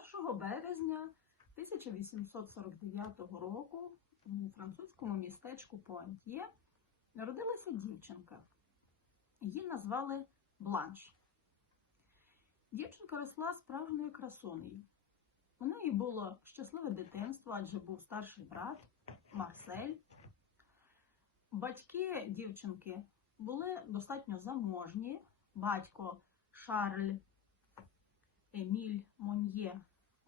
1 березня 1849 року у французькому містечку Пуантьє народилася дівчинка. Її назвали Бланш. Дівчинка росла справжньою красунею. У неї було щасливе дитинство, адже був старший брат Марсель. Батьки дівчинки були достатньо заможні. Батько Шарль Еміль Мон'є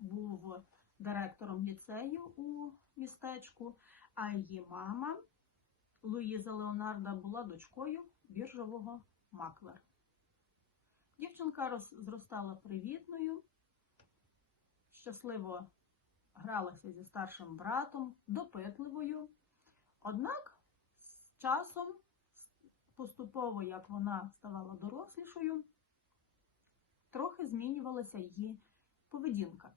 був директором ліцею у містечку, а її мама Луїза Леонарда була дочкою біржового маклера. Дівчинка зростала привітною, щасливо гралася зі старшим братом, допитливою. Однак з часом, поступово, як вона ставала дорослішою, трохи змінювалася її поведінка.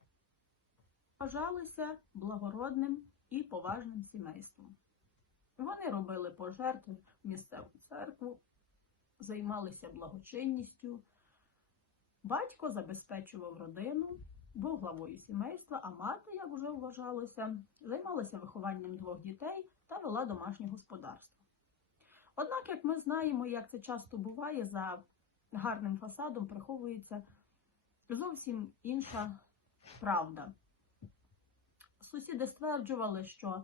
Вважалися благородним і поважним сімейством. Вони робили пожертви в місцеву церкву, займалися благочинністю. Батько забезпечував родину, був главою сімейства, а мати, як вже вважалося, займалася вихованням двох дітей та вела домашнє господарство. Однак, як ми знаємо, як це часто буває, за гарним фасадом приховується зовсім інша правда. Сусіди стверджували, що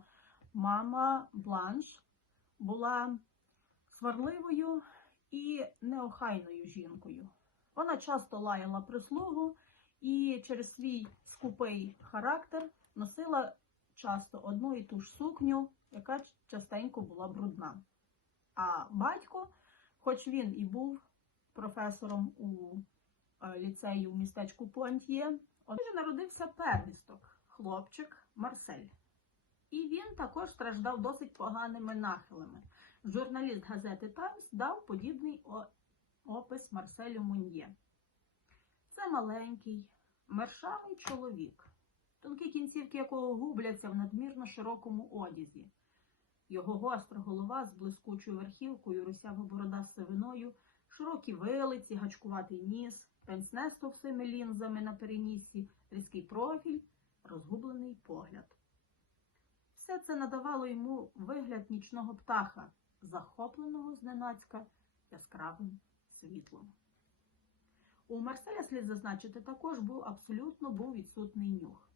мама Бланш була сварливою і неохайною жінкою. Вона часто лаяла прислугу і через свій скупий характер носила часто одну і ту ж сукню, яка частенько була брудна. А батько, хоч він і був професором у е, ліцеї у містечку Пуантьє, отже народився первісток, хлопчик Марсель. І він також страждав досить поганими нахилами. Журналіст газети Таймс дав подібний опис Марселю Муньє. Це маленький, мершавий чоловік, тонкі кінцівки якого губляться в надмірно широкому одязі. Його гостра голова з блискучою верхівкою, русява борода з сивиною, широкі вилиці, гачкуватий ніс, пенсне з лінзами на перенісі, різкий профіль, розгублений погляд. Все це надавало йому вигляд нічного птаха, захопленого зненацька яскравим світлом. У Марселя слід зазначити також був абсолютно був відсутний нюх.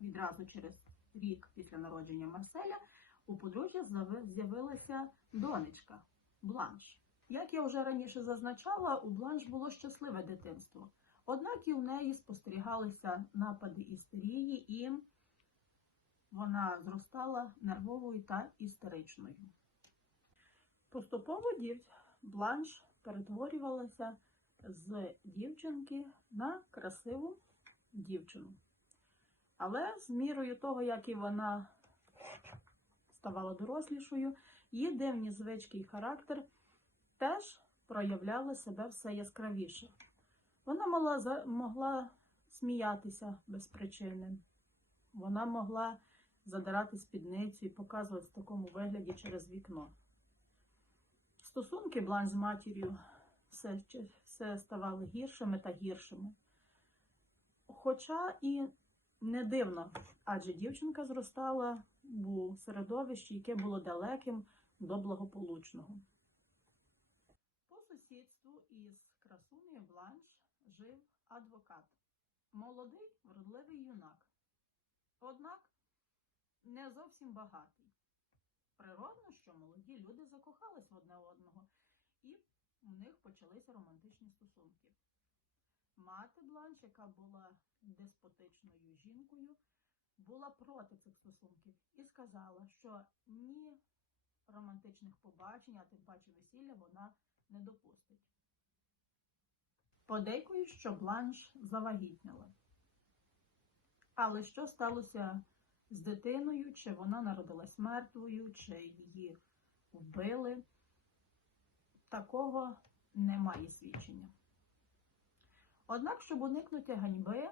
Відразу через рік після народження Марселя у подружжя з'явилася донечка Бланш. Як я вже раніше зазначала, у Бланш було щасливе дитинство. Однак і у неї спостерігалися напади істерії, і вона зростала нервовою та істеричною. Поступово дів... Бланш перетворювалася з дівчинки на красиву дівчину. Але з мірою того, як і вона ставала дорослішою, її дивні звички і характер теж проявляли себе все яскравіше. Вона могла, могла сміятися без причини. Вона могла задирати спідницю і показувати в такому вигляді через вікно. Стосунки Блань з матір'ю все, все ставали гіршими та гіршими. Хоча і не дивно, адже дівчинка зростала у середовищі, яке було далеким до благополучного. По сусідству із красунею Бланш жив адвокат, молодий, вродливий юнак. Однак не зовсім багатий. Природно, що молоді люди закохались в одне одного, і у них почалися романтичні стосунки. Мати Бланш, яка була деспотичною жінкою, була проти цих стосунків і сказала, що ні романтичних побачень, а тим паче весілля вона не допустить. Подейкую, що Бланш завагітніла. Але що сталося з дитиною, чи вона народилась мертвою, чи її вбили, такого немає свідчення. Однак, щоб уникнути ганьби,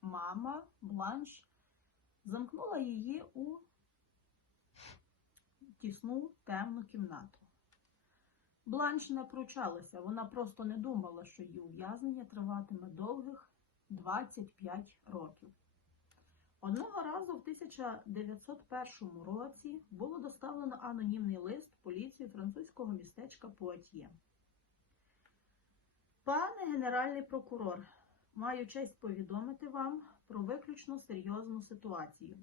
мама Бланш замкнула її у тісну темну кімнату. Бланш не пручалася, вона просто не думала, що її ув'язнення триватиме довгих 25 років. Одного разу в 1901 році було доставлено анонімний лист поліції французького містечка Пуатьє. Пане генеральний прокурор, маю честь повідомити вам про виключно серйозну ситуацію.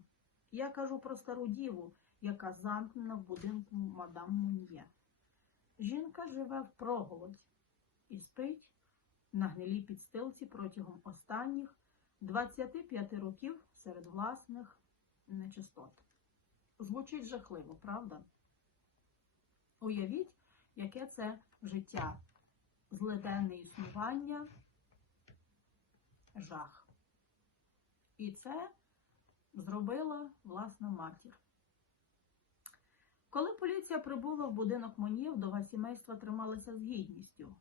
Я кажу про стару діву, яка замкнена в будинку мадам Муньє. Жінка живе в проголодь і спить на гнилій підстилці протягом останніх 25 років серед власних нечистот. Звучить жахливо, правда? Уявіть, яке це життя, злиденне існування, жах. І це зробила власна матір. Коли поліція прибула в будинок Монє, вдова сімейства трималася з гідністю.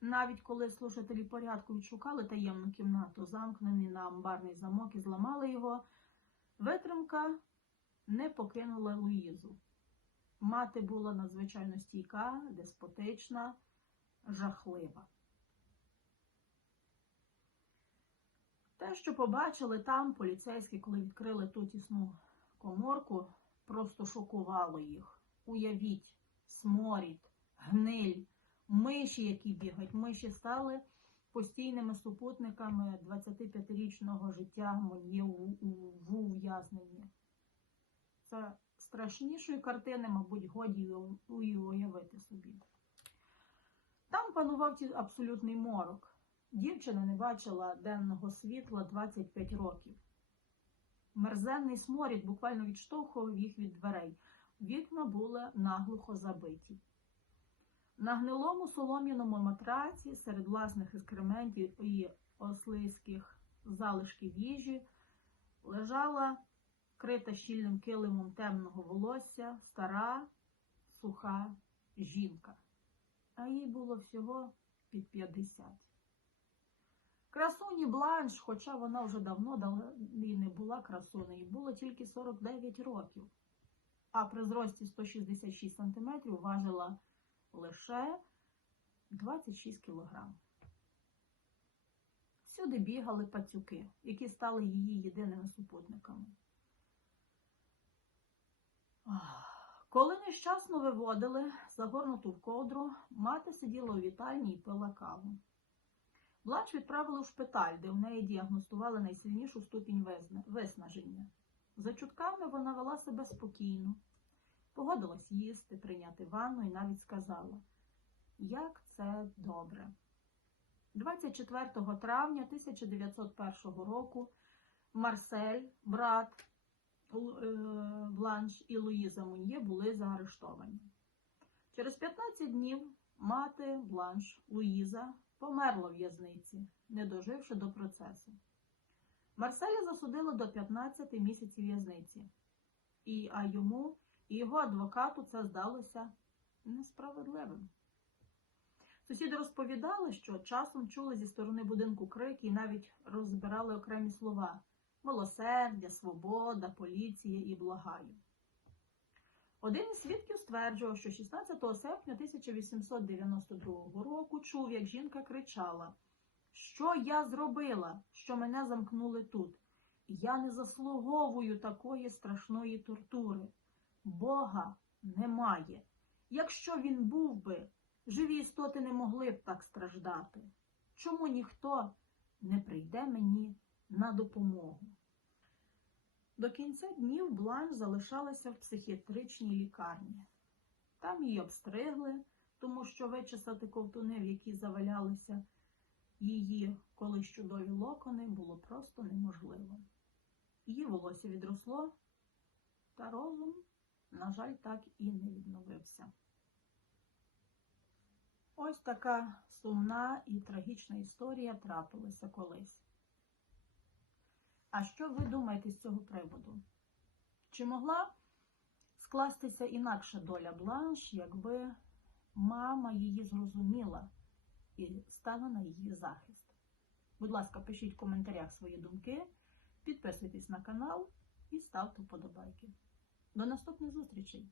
Навіть коли служителі порядку відшукали таємну кімнату, замкнені на амбарний замок і зламали його, витримка не покинула Луїзу. Мати була надзвичайно стійка, деспотична, жахлива. Те, що побачили там поліцейські, коли відкрили ту тісну коморку, просто шокувало їх. Уявіть, сморід, гниль, миші, які бігають. Миші стали постійними супутниками 25-річного життя Мон'є в ув'язненні. Це страшнішої картини, мабуть, годі уявити собі. Там панував абсолютний морок. Дівчина не бачила денного світла 25 років. Мерзенний сморід буквально відштовхував їх від дверей. Вікна були наглухо забиті. На гнилому солом'яному матраці серед власних ескрементів і ослизьких залишків їжі лежала крита щільним килимом темного волосся стара, суха жінка, а їй було всього під 50. Красуні Бланш, хоча вона вже давно і не була красунею, було тільки 49 років, а при зрості 166 см важила лише 26 кг. Всюди бігали пацюки, які стали її єдиними супутниками. Коли нещасно виводили, загорнуту в ковдру, мати сиділа у вітальні і пила каву. Бланш відправили в шпиталь, де в неї діагностували найсильнішу ступінь виснаження. За чутками вона вела себе спокійно, погодилась їсти, прийняти ванну і навіть сказала, як це добре. 24 травня 1901 року Марсель, брат е, Бланш і Луїза Муньє були заарештовані. Через 15 днів мати Бланш Луїза померла в в'язниці, не доживши до процесу. Марселя засудили до 15 місяців в'язниці, і, а йому і його адвокату це здалося несправедливим. Сусіди розповідали, що часом чули зі сторони будинку крики і навіть розбирали окремі слова милосердя, свобода, поліція і благаю. Один із свідків стверджував, що 16 серпня 1892 року чув, як жінка кричала, що я зробила, що мене замкнули тут. Я не заслуговую такої страшної тортури. Бога немає. Якщо він був би, живі істоти не могли б так страждати. Чому ніхто не прийде мені на допомогу? До кінця днів Бланш залишалася в психіатричній лікарні. Там її обстригли, тому що вичесати ковтуни, в які завалялися її колись чудові локони, було просто неможливо. Її волосся відросло, та розум, на жаль, так і не відновився. Ось така сумна і трагічна історія трапилася колись. А що ви думаєте з цього приводу? Чи могла скластися інакша доля Бланш, якби мама її зрозуміла і стала на її захист? Будь ласка, пишіть в коментарях свої думки, підписуйтесь на канал і ставте вподобайки. До наступних зустрічей!